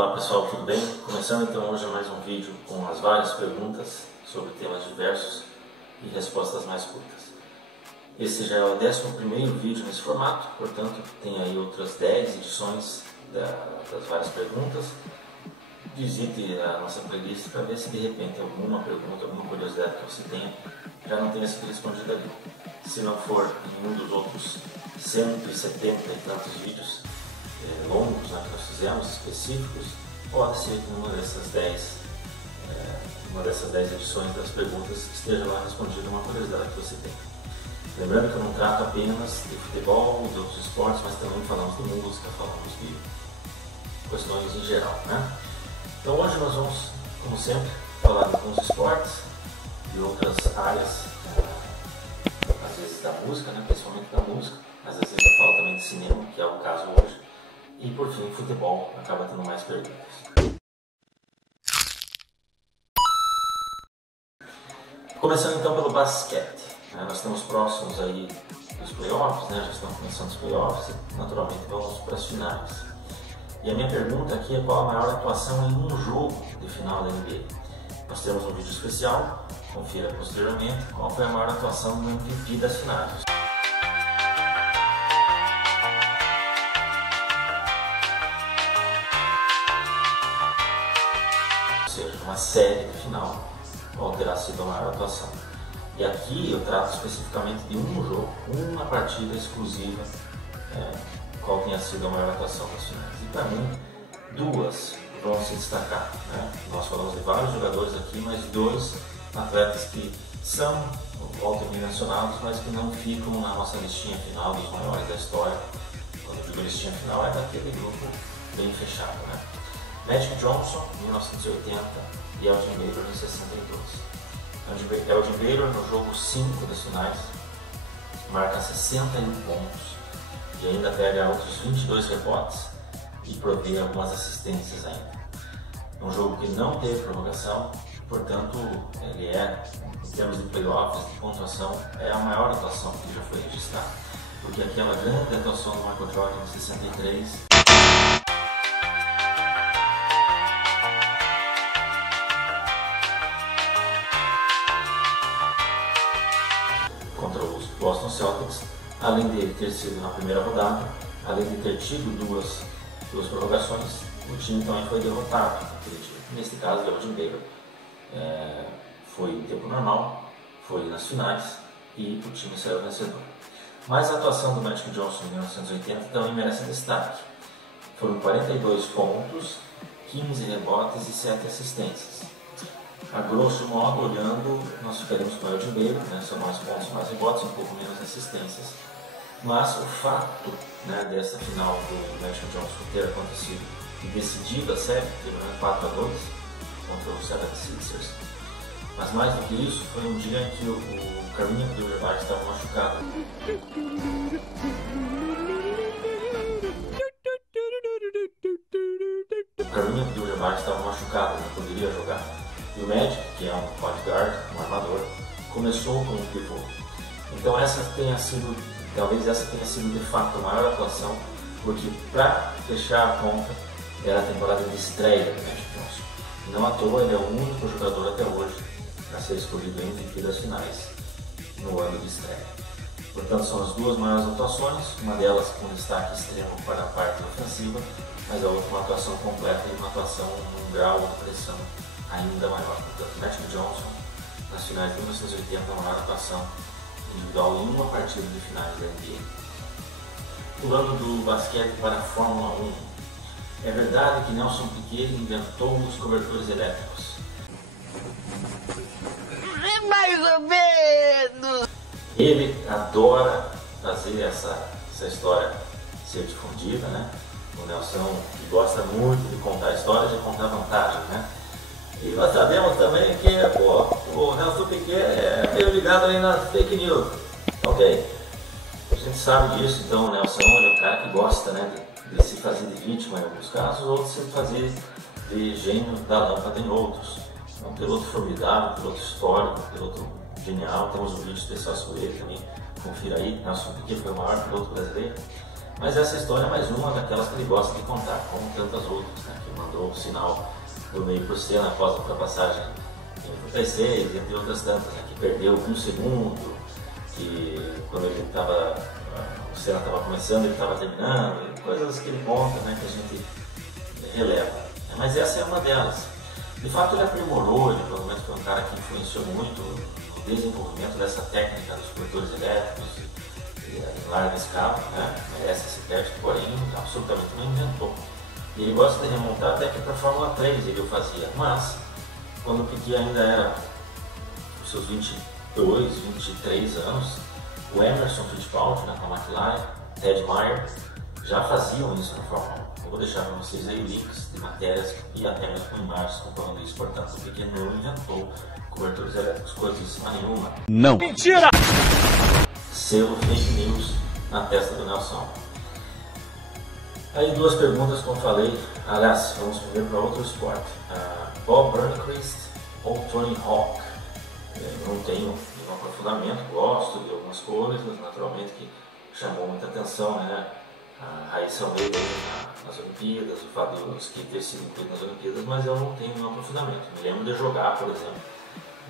Olá pessoal, tudo bem? Começando então hoje mais um vídeo com as várias perguntas sobre temas diversos e respostas mais curtas. Esse já é o 11º vídeo nesse formato, portanto tem aí outras 10 edições das várias perguntas. Visite a nossa playlist para ver se de repente alguma pergunta, alguma curiosidade que você tenha já não tenha sido respondida ali. Se não for em um dos outros 170 e tantos vídeos longos que nós fizemos, específicos, pode ser que uma dessas 10 edições das perguntas esteja lá respondida uma curiosidade que você tem. Lembrando que eu não trato apenas de futebol, de outros esportes, mas também falamos de música, falamos de questões em geral, né? Então hoje nós vamos, como sempre, falar de alguns esportes e outras áreas, às vezes da música, né? Principalmente da música, mas às vezes eu falo também de cinema, que é o caso hoje. E por fim, futebol acaba tendo mais perguntas. Começando então pelo basquete. Nós estamos próximos aí dos playoffs, né? Já estão começando os playoffs e naturalmente vamos para as finais. E a minha pergunta aqui é qual a maior atuação em um jogo de final da NBA. Nós temos um vídeo especial, confira posteriormente qual foi a maior atuação no MVP das finais. Ou seja, uma série de final, qual terá sido a maior atuação. E aqui eu trato especificamente de um jogo, uma partida exclusiva, qual tenha sido a maior atuação das finais. E para mim, duas vão se destacar, né? Nós falamos de vários jogadores aqui, mas dois atletas que são volta e meia mencionados, mas que não ficam na nossa listinha final dos maiores da história. Quando eu digo listinha final, é daquele grupo bem fechado, né? Magic Johnson, em 1980, e Elgin Baylor, em 62. Elgin Baylor, no jogo 5 das finais, marca 61 pontos e ainda pega outros 22 rebotes e provê algumas assistências ainda. É um jogo que não teve prorrogação, portanto, ele é, em termos de playoffs, de pontuação, é a maior atuação que já foi registrada. Porque aquela grande atuação do Michael Jordan em 63... contra os Boston Celtics, além dele ter sido na primeira rodada, além de ter tido duas prorrogações, o time também foi derrotado naquele time. Neste caso, o Elgin Baylor foi em tempo normal, foi nas finais e o time saiu vencedor. Mas a atuação do Magic Johnson em 1980 também merece destaque. Foram 42 pontos, 15 rebotes e 7 assistências. A grosso modo, olhando, nós ficaremos com o Elgin Baylor, né? São mais pontos, mais rebotes, um pouco menos assistências. Mas o fato, né, dessa final do Magic Johnson ter acontecido e decidido a série, terminando 4-2 contra o 76ers. Mas mais do que isso, foi um dia em que o Kareem Abdul-Jabbar estava machucado. O Kareem Abdul-Jabbar estava machucado, não poderia jogar. E o Magic, que é um point guard, um armador, começou como pivô. Então talvez essa tenha sido de fato a maior atuação, porque para fechar a conta era a temporada de estreia do Magic Johnson. E não à toa ele é o único jogador até hoje a ser escolhido MVP das finais no ano de estreia. Portanto, são as duas maiores atuações, uma delas com destaque extremo para a parte ofensiva, mas a outra uma atuação completa e uma atuação num grau de pressão ainda maior. Portanto, Magic Johnson, nas finais de 1980, a maior atuação individual em uma partida de finais da NBA. Pulando do basquete para a Fórmula 1. É verdade que Nelson Piquet inventou os cobertores elétricos? É mais ou menos! Ele adora fazer essa história ser difundida, né? O Nelson que gosta muito de contar histórias e contar vantagens, né? E nós sabemos também que o Nelson Piquet é meio ligado aí nas fake news, ok? A gente sabe disso, então o Nelson ele é um cara que gosta, né, de se fazer de vítima em alguns casos, ou de se fazer de gênio da lâmpada em outros. É um piloto formidável, um piloto histórico, um piloto genial, temos um vídeo especial sobre ele também, confira aí. Nelson Piquet foi o maior piloto brasileiro. Mas essa história é mais uma daquelas que ele gosta de contar, como tantas outras, né, que mandou o sinal do meio por cena após a ultrapassagem em P6, entre outras tantas, né, que perdeu um segundo, que quando ele estava, o Senna estava começando, ele estava terminando, coisas que ele conta, né, que a gente releva. Mas essa é uma delas. De fato, ele aprimorou, ele provavelmente foi um cara que influenciou muito no desenvolvimento dessa técnica dos coletores elétricos em larga escala, né? Merece esse crédito, porém absolutamente não inventou. E ele gosta de remontar até que para a Fórmula 3 ele o fazia, mas quando o Piquet ainda era os seus 22, 23 anos, o Emerson Fittipaldi, né, com a McLaren, Ted Meyer, já faziam isso na Fórmula 1. Eu vou deixar para vocês aí links de matérias e até mesmo imagens comprovando isso. Portanto, o Piquet não inventou cobertores elétricos, coisíssima nenhuma. Não! Mentira! Selo fake news na testa do Nelson. Aí duas perguntas, como falei. Aliás, vamos primeiro para outro esporte. Bob Burnquist ou Tony Hawk? Não tenho nenhum aprofundamento, gosto de algumas coisas, naturalmente que chamou muita atenção, né? A Raíssa Almeida nas Olimpíadas, o fato do skate ter sido incluído nas Olimpíadas, mas eu não tenho nenhum aprofundamento. Me lembro de jogar, por exemplo,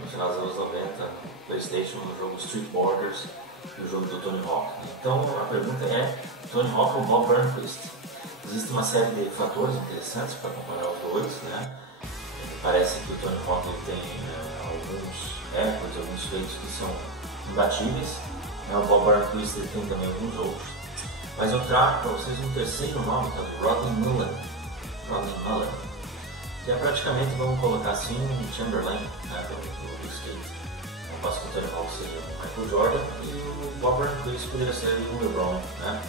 no final dos anos 90, PlayStation, no jogo Street Borders e o jogo do Tony Hawk. Então a pergunta é: Tony Hawk ou Bob Burnquist? Existe uma série de fatores interessantes para comparar os dois, né? Parece que o Tony Hawk tem alguns recordes, alguns feitos que são imbatíveis. O Bob Burnquist tem também alguns outros. Mas eu trago para vocês um terceiro nome, que é o Rodney Mullen, que é praticamente, vamos colocar assim, um Chamberlain, né, do skate. Não posso que o Tony Hawk seja o Michael Jordan e o Bob Burnquist poderia ser o LeBron, né,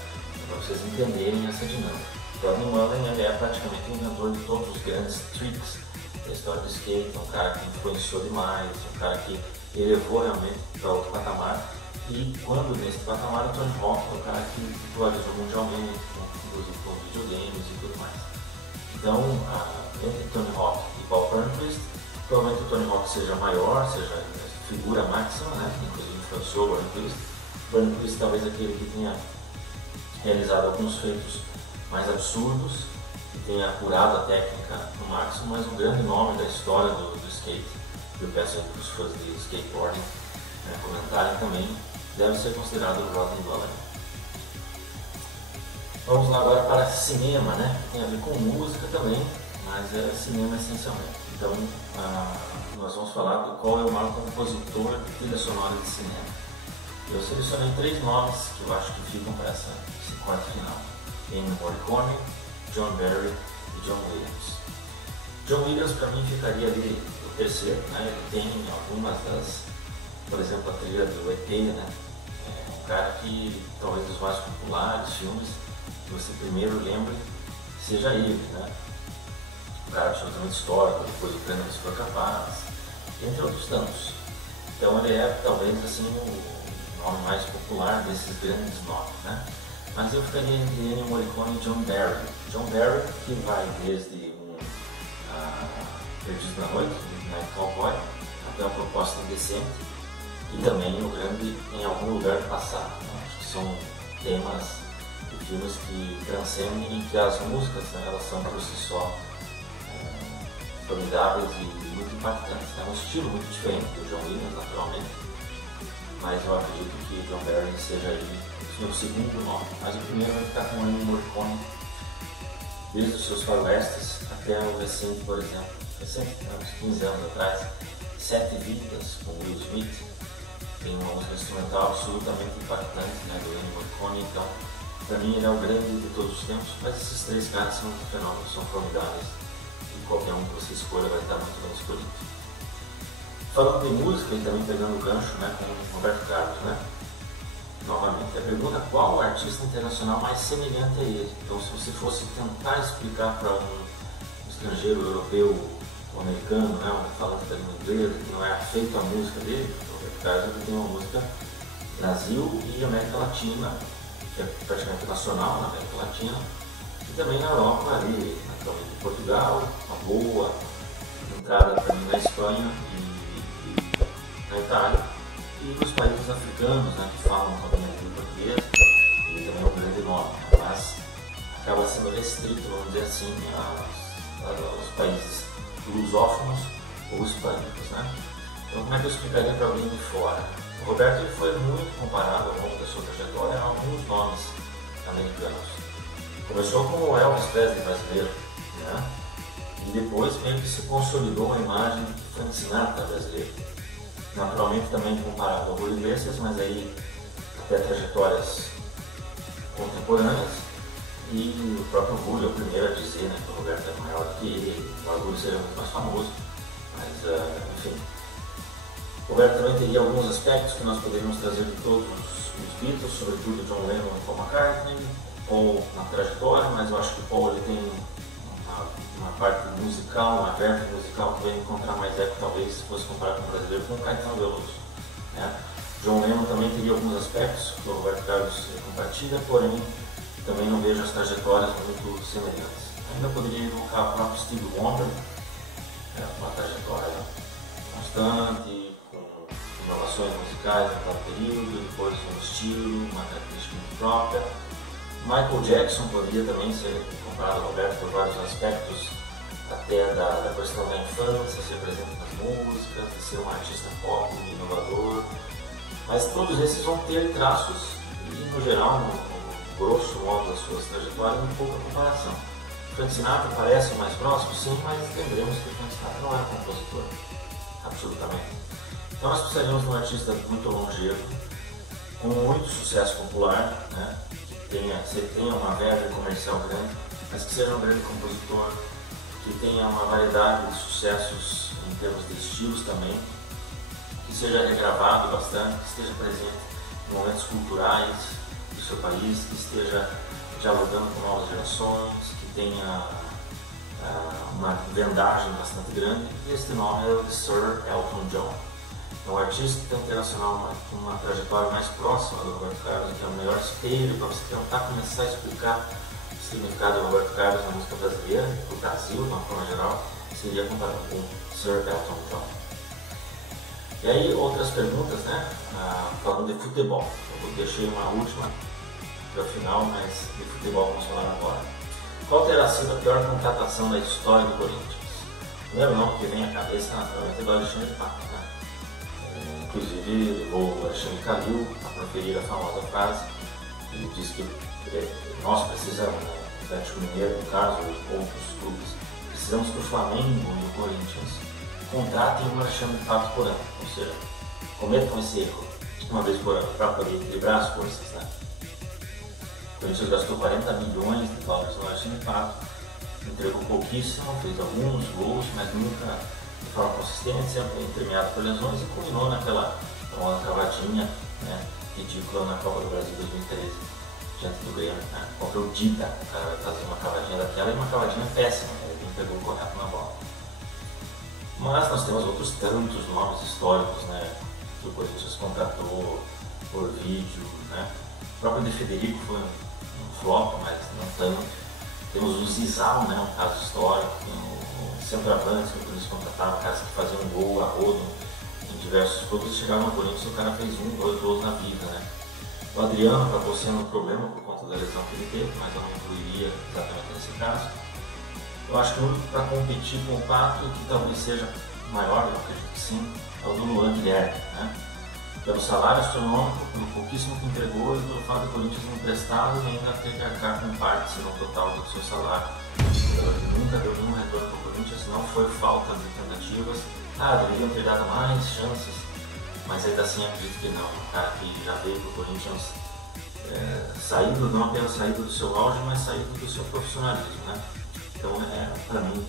para vocês entenderem essa dinâmica. O Rodney Mullen ele é praticamente o inventor de todos os grandes tricks da história do skate, um cara que influenciou demais, um cara que elevou realmente para outro patamar. E quando nesse patamar, o Tony Hawk é o cara que popularizou mundialmente, inclusive com videogames e tudo mais. Então, entre Tony Hawk e Bob Burnquist, provavelmente o Tony Hawk seja maior, seja a figura máxima, né? Inclusive influenciou o Burnquist. Burnquist talvez aquele que tenha realizado alguns feitos mais absurdos, que tenha apurado a técnica no máximo, mas um grande nome da história do skate. Eu peço aí para os fãs de skateboarding comentarem também. Deve ser considerado o Rodney Mullen. Vamos lá agora para cinema, né? Tem a ver com música também, mas é cinema essencialmente. Então, nós vamos falar do qual é o maior compositor de trilha sonora de cinema. Eu selecionei 3 nomes que eu acho que ficam para esse quarto final: Ennio Morricone, John Barry e John Williams. John Williams para mim ficaria ali no terceiro, né? Ele tem algumas das, por exemplo, a trilha do ET, né? É um cara que talvez dos mais populares filmes que você primeiro lembre seja ele, né? Um cara absolutamente histórico, depois o Cânion se for capaz, entre outros tantos. Então ele é talvez assim o nome mais popular desses grandes nomes, né? Mas eu ficaria entre Ennio Morricone e John Barry. John Barry, que vai desde Perdido na Noite, Midnight Cowboy, até a Proposta Indecente, e também o grande Em Algum Lugar do Passado. Acho que são temas de filmes que transcendem e que as músicas, né, elas são por si só formidáveis e muito impactantes. É um estilo muito diferente do John Williams, naturalmente, mas eu acredito que John Barry seja aí o meu segundo nome. Mas o primeiro vai ficar com o Ennio Morricone, desde os seus faroestes até o recente, por exemplo, uns 15 anos atrás, 7 Vidas, com Will Smith. Tem uma música instrumental absolutamente impactante, né, do Ennio Morricone. Então, para mim, ele é o grande de todos os tempos, mas esses 3 caras são fenômenos, são formidáveis, e qualquer um que você escolha vai estar muito bem escolhido. Falando de música e também pegando o gancho, né, com o Roberto Carlos, né? Novamente, a pergunta: qual o artista internacional mais semelhante a ele? Então, se você fosse tentar explicar para um estrangeiro, europeu ou americano, né, um falante da língua inglesa, que não é afeito à música dele, o Roberto Carlos ele tem uma música Brasil e América Latina, que é praticamente nacional na América Latina, e também na Europa, ali, naturalmente em Portugal, uma boa entrada também na Espanha e na Itália, e nos países africanos, né, que falam também a língua portuguesa. Ele também é um grande nome, mas acaba sendo restrito, vamos dizer assim, aos países lusófonos ou hispânicos, né? Então, como é que eu explicaria para alguém de fora? O Roberto ele foi muito comparado ao longo da sua trajetória a alguns nomes americanos. Começou como o Elvis Presley brasileiro, né? E depois meio que se consolidou uma imagem de Frank Sinatra brasileiro. Naturalmente também comparado ao Julio Iglesias, mas aí até trajetórias contemporâneas. E o próprio Julio é o primeiro a dizer, né, que o Roberto é maior que ele, o Julio seja muito mais famoso, mas enfim. O Roberto também teria alguns aspectos que nós poderíamos trazer de todos os Beatles, sobretudo John Lennon e Paul McCartney, Paul na trajetória, mas eu acho que o Paul ele tem uma parte musical, uma verve musical que vai encontrar mais eco, talvez, se fosse comparar com o brasileiro, com o Caetano Veloso, né? John Lennon também teria alguns aspectos que o Roberto Carlos compartilha, porém também não vejo as trajetórias muito semelhantes. Ainda poderia invocar o próprio Stevie Wonder, uma trajetória constante, com inovações musicais no dado período, depois um estilo, uma característica muito própria. Michael Jackson poderia também ser comparado ao Roberto por vários aspectos, até da questão da infância, se apresenta nas músicas, de ser um artista pop, inovador, mas todos esses vão ter traços e, no geral, no grosso modo das suas trajetórias, um pouco a comparação. Frank Sinatra parece mais próximo, sim, mas lembremos que Frank Sinatra não era compositor, absolutamente. Então nós precisaríamos de um artista muito longevo, com muito sucesso popular, né? Que tenha uma verve comercial grande, mas que seja um grande compositor, que tenha uma variedade de sucessos em termos de estilos também, que seja regravado bastante, que esteja presente em momentos culturais do seu país, que esteja dialogando com novas gerações, que tenha uma vendagem bastante grande. E este nome é o de Sir Elton John. É um artista internacional com uma trajetória mais próxima do Roberto Carlos, que é o melhor espelho para você tentar começar a explicar o significado do Roberto Carlos na música brasileira, do Brasil de uma forma geral, seria comparado com Sir Elton John. E aí outras perguntas, né? Falando de futebol. Eu deixei uma última para o final, mas de futebol vamos falar agora. Qual terá sido a pior contratação da história do Corinthians? O primeiro nome que vem à cabeça naturalmente é do Alexandre Pato, né? Inclusive levou o Alexandre Calil a proferir a famosa frase. Ele disse que nós precisamos, né, o Atlético Mineiro, no caso, ou outros clubes, precisamos que o Flamengo e o Corinthians contratem um Alexandre Pato por ano, ou seja, cometam esse erro uma vez por ano para poder equilibrar as forças, né? O Corinthians gastou 40 milhões de dólares no Alexandre Pato, entregou pouquíssimo, fez alguns gols, mas nunca de forma consistente, sempre entremeado por lesões, e culminou naquela cavadinha, né, ridícula na Copa do Brasil 2013, diante do Grêmio, né? Contra o Dida, o cara vai fazer uma cavadinha daquela e uma cavadinha péssima, né? Ele não pegou o correto na bola. Mas nós temos outros tantos nomes históricos, né, que o Corinthians contratou por vídeo, né? O próprio De Federico foi um flop, mas não tanto. Temos o Zizal, né, um caso histórico, tem o centroavante que o Corinthians contratava, caras que faziam um gol a rodo em diversos clubes, chegaram no Corinthians e o cara fez 1, 2 gols na vida, né? O Adriano acabou sendo um problema por conta da lesão que ele teve, mas eu não incluiria exatamente nesse caso. Eu acho que o único para competir com o Pato, que talvez seja maior, eu acredito que sim, é o do Luan Guilherme, né? Pelo salário astronômico, pelo pouquíssimo que entregou e pelo fato do Corinthians não emprestado e ainda ter que arcar com parte, se não total, do seu salário. Ele nunca deu nenhum retorno para o Corinthians, não foi falta de tentativas. Deveriam ter dado mais chances, mas ainda assim acredito que não. Um cara que já veio para o Corinthians saído, não apenas saído do seu auge, mas saído do seu profissionalismo, né? Então, para mim,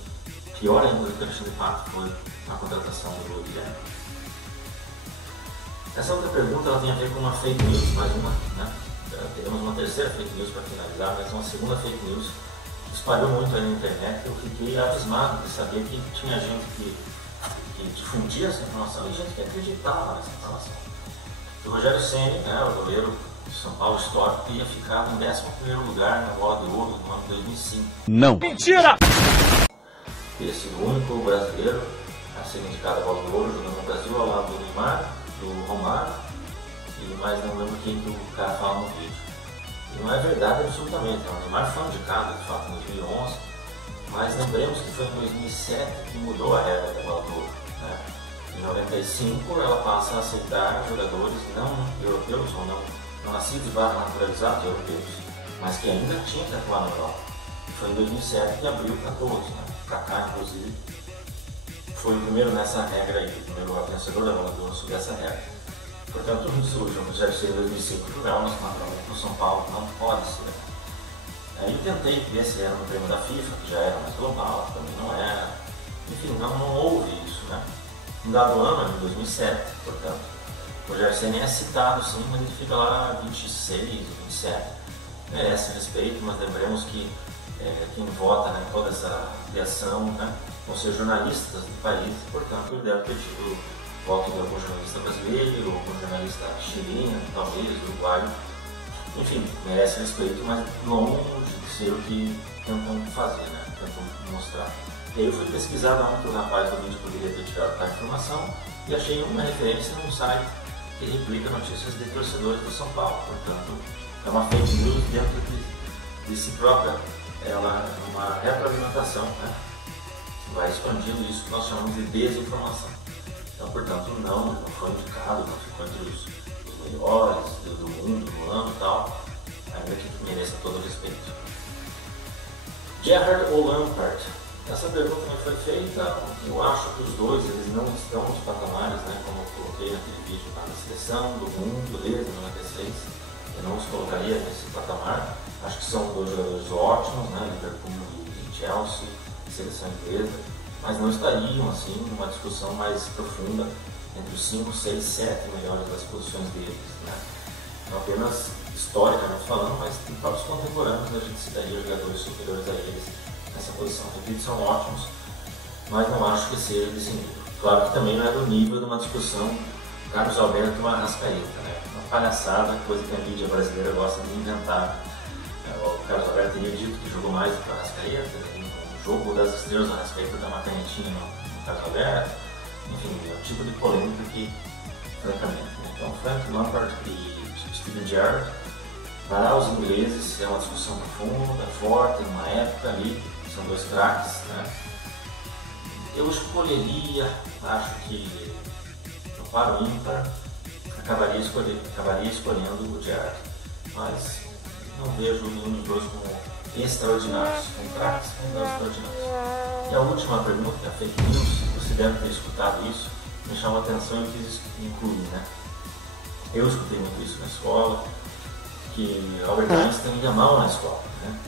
pior ainda do que o Alexandre Pato foi a contratação do Luan Guilherme. Essa outra pergunta ela tem a ver com uma fake news, mais uma, né? Teremos uma terceira fake news para finalizar, mas uma segunda fake news que espalhou muito aí na internet. Eu fiquei abismado de saber que tinha gente que difundia essa informação e gente que acreditava nessa informação. O Rogério Ceni, né, o goleiro de São Paulo histórico, ia ficar no 11º lugar na Bola de Ouro no ano 2005. Não! Mentira! Teria sido o único brasileiro a ser indicado a Bola de Ouro jogando no Brasil ao lado do Neymar, do Romário, e mais não lembro quem que o cara fala no vídeo. E não é verdade absolutamente, o Neymar foi indicado de fato em 2011, Mas lembremos que foi em 2007 que mudou a regra da bola de ouro, né? Em 95 ela passa a aceitar jogadores não europeus ou não nascidos barra naturalizados europeus, mas que ainda tinham que atuar na Europa. Foi em 2007 que abriu para todos, né? Para cá inclusive. Foi o primeiro nessa regra aí, o primeiro vencedor da bola de ouro sobre essa regra. Portanto, surge o Rogério em 2005 jogar, mas naturalmente no São Paulo não pode ser. Aí eu tentei ver se era no prêmio da FIFA, que já era mais global, também não era. Enfim, não houve isso, né? Um dado ano, em 2007, portanto, o Rogério Ceni é citado sim, mas ele fica lá 26, 27. Merece respeito, mas lembremos que quem vota, né, toda essa criação, né, vão ser jornalistas do país, portanto ele deve ter tido o voto de algum jornalista brasileiro, ou algum jornalista chileno, talvez, uruguaio. Enfim, merece respeito, mas longe de ser o que tentam fazer, né? Tentam mostrar. E aí eu fui pesquisar onde o rapaz do vídeo poderia ter tirado a informação e achei uma referência num site que replica notícias de torcedores do São Paulo. Portanto, é uma fake news dentro de si própria, ela é uma retroalimentação, né? Vai expandindo isso que nós chamamos de desinformação. Então, portanto, não foi indicado, não ficou entre os melhores do mundo no ano e tal, ainda que mereça todo o respeito. Gerrard ou Lampard? Essa pergunta me foi feita. Eu acho que os dois eles não estão nos patamares, né, como eu coloquei naquele vídeo da seleção do mundo desde 96. Eu não os colocaria nesse patamar. Acho que são dois jogadores ótimos, né, Liverpool e Chelsea, seleção inglesa, mas não estariam assim numa discussão mais profunda entre os 5, 6, 7 melhores das posições deles, né? Não apenas historicamente falando, mas em próprios contemporâneos a gente citaria jogadores superiores a eles nessa posição. Repito, são ótimos, mas não acho que seja desse nível. Claro que também não é do nível de uma discussão Carlos Alberto ou Arrascaeta, né? Uma palhaçada, coisa que a mídia brasileira gosta de inventar. O Carlos Alberto teria dito que jogou mais do que o Arrascaeta, no jogo das estrelas do Arrascaeta dá uma canetinha no Carlos Alberto. Enfim, é o tipo de polêmica que, francamente, né? Então, Frank Lampard e Steven Gerrard, para os ingleses, é uma discussão profunda, forte, numa época ali, são dois craques, né? Eu escolheria, acho que para o ímpar, acabaria escolhendo o Gerrard, mas não vejo nenhum dos dois como extraordinários, como craques, como extraordinários. E a última pergunta, a fake news, você deve ter escutado isso, me chamou a atenção e quis incluir, né? Eu escutei muito isso na escola, que Albert Einstein ia mal na escola, né?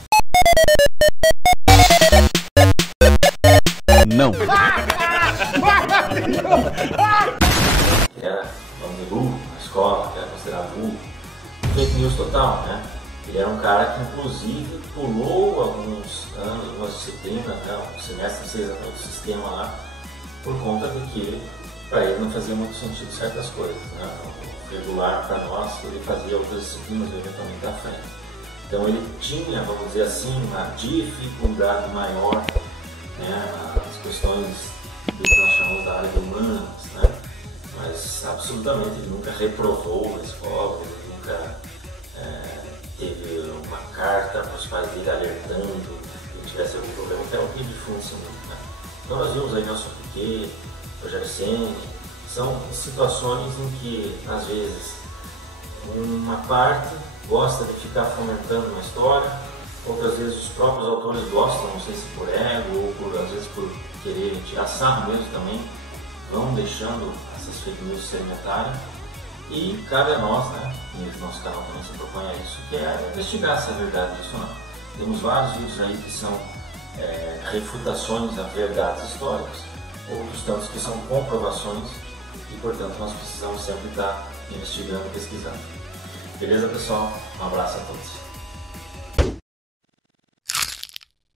Não. Que era nome de burro na escola, que era considerado burro. Fake news total, né? Ele era um cara que inclusive pulou alguns anos, algumas disciplinas, né? Um semestre, 6 anos do sistema lá, por conta de que para ele não fazia muito sentido certas coisas, né? O regular para nós, ele fazia outras disciplinas eventualmente à frente. Então ele tinha, vamos dizer assim, uma dificuldade maior, né, nas questões do que nós chamamos da área de humanas, né? Mas absolutamente ele nunca reprovou na escola, ele nunca teve uma carta para os pais dele alertando que ele tivesse algum problema, até o que difunde-se muito, né? Então nós vimos aí Nelson Piquet, Rogério Ceni, são situações em que às vezes uma parte gosta de ficar fomentando uma história, outras vezes os próprios autores gostam, não sei se por ego ou às vezes por querer tirar sarro mesmo também, vão deixando essas fake news se alimentarem. E cabe a nós, né, e o nosso canal também se propõe a isso, que é investigar se é verdade isso ou não. Temos vários vídeos aí que são refutações a verdades históricas, outros tantos que são comprovações e, portanto, nós precisamos sempre estar investigando e pesquisando. Beleza, pessoal? Um abraço a todos.